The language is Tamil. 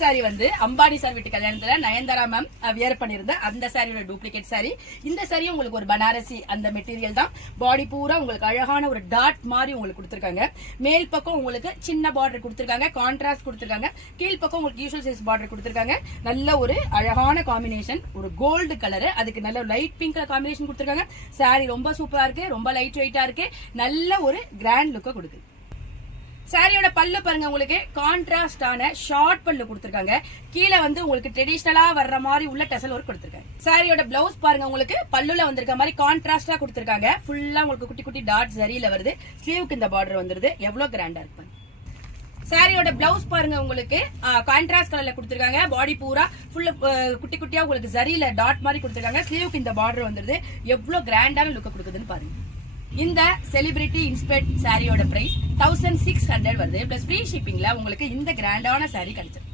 சாரி வந்து அம்பானி சார் வீட்டு கல்யாணத்துல நயன்தாரா மேம் வியர் பண்ணிருந்த அந்த சாரியோட டூப்ளிகேட் சாரி. இந்த சாரி உங்களுக்கு ஒரு பனாரசி அந்த மெட்டீரியல் தான். பாடி பூரா உங்களுக்கு அழகான ஒரு டாட் மாதிரி உங்களுக்கு கொடுத்திருக்காங்க. மேல் பக்கம் உங்களுக்கு சின்ன பார்டர் கொடுத்திருக்காங்க, கான்ட்ராஸ்ட் கொடுத்திருக்காங்க. கீழ் பக்கம் உங்களுக்கு யூஷுவல் சைஸ் பார்டர் கொடுத்திருக்காங்க. நல்ல ஒரு அழகான காம்பினேஷன், ஒரு கோல்டு கலர், அதுக்கு நல்ல லைட் பிங்க் கலர் காம்பினேஷன் கொடுத்திருக்காங்க. சாரி ரொம்ப சூப்பரா இருக்கு, ரொம்ப லைட் வெயிட்டா இருக்கு, நல்ல ஒரு கிராண்ட் லுக்க கொடுக்குது. சாரியோட பல்லு பாருங்க, உங்களுக்கு கான்ட்ராஸ்டான ஷார்ட் பல்லு கொடுத்திருக்காங்க. கீழே வந்து உங்களுக்கு ட்ரெடிஷனலா வர்ற மாதிரி உள்ள டெசல் ஒர்க் கொடுத்திருக்காங்க. சாரியோட பிளவுஸ் பாருங்க, உங்களுக்கு பல்லுல வந்திருக்க மாதிரி கான்ட்ராஸ்டா கொடுத்திருக்காங்க. ஃபுல்லா உங்களுக்கு குட்டி குட்டி டாட் சரியில வருது. ஸ்லீவுக்கு இந்த பார்டர் வந்துருது. எவ்வளவு கிராண்டா இருக்கு. சாரியோட பிளவுஸ் பாருங்க, உங்களுக்கு கான்ட்ராஸ்ட் கலர்ல கொடுத்திருக்காங்க. பாடி பூரா ஃபுல்லா குட்டி குட்டியா உங்களுக்கு சரியில டாட் மாதிரி கொடுத்திருக்காங்க. ஸ்லீவுக்கு இந்த பார்டர் வந்துருது. எவ்வளவு கிராண்டான லுக் கொடுக்குதுன்னு பாருங்க. இந்த செலிபிரிட்டி இன்ஸ்பயர்ட் சாரியோட பிரைஸ் 1600 வருது. பிளஸ் ஃப்ரீ ஷிப்பிங்ல உங்களுக்கு இந்த கிராண்டான சாரி கிடைச்சிருக்கு.